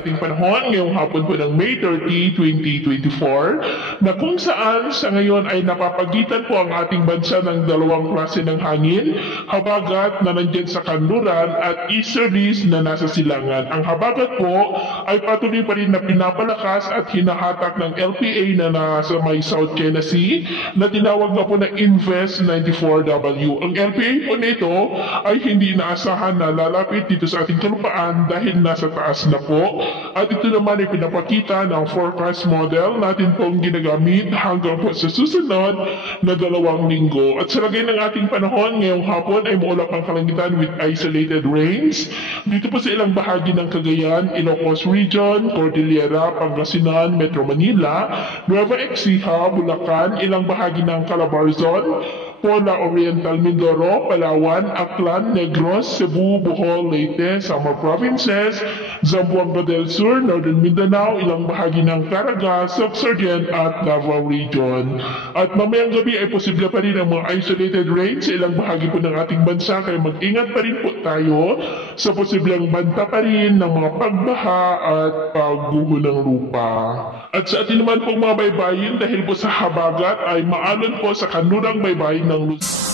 ating panahon ngayong hapon po ng May 30, 2024 na kung saan sa ngayon ay napapagitan po ang ating bansa ng dalawang klase ng hangin, habagat na nandyan sa kanluran at easterlies na nasa silangan. Ang habagat po ay patuloy pa rin na pinapalakas at hinahatak ng LPA na nasa may South China Sea na tinawag na po na Invest 94W. Ang LPA po nito ay hindi inaasahan na lalapit dito sa ating kalupaan dahil nasa taas na po. At ito naman ay pinapakita ng forecast model natin pong ginagamit hanggang po sa susunod na 2 linggo. At sa lagay ng ating panahon ngayong hapon ay maulap ang kalangitan with isolated rains. Dito po sa ilang bahagi ng Cagayan, Ilocos Region, Cordillera, Pangasinan, Metro Manila, Nueva Ecija, Bulacan, ilang bahagi ng Calabarzon, Pola Oriental, Mindoro, Palawan, Aklan, Negros, Cebu, Bohol, Leyte, Samar Provinces, Zamboanga del Sur, Northern Mindanao, ilang bahagi ng Caraga, Sorsogon at Davao Region. At mamayang gabi ay posible pa rin ang mga isolated rains sa ilang bahagi po ng ating bansa kaya mag-ingat pa rin po tayo sa posibleng banta pa rin ng mga pagbaha at pagguho ng lupa. At sa atin naman pong mga baybayin dahil po sa habagat ay maalon po sa kanlurang baybayin ng Luzon.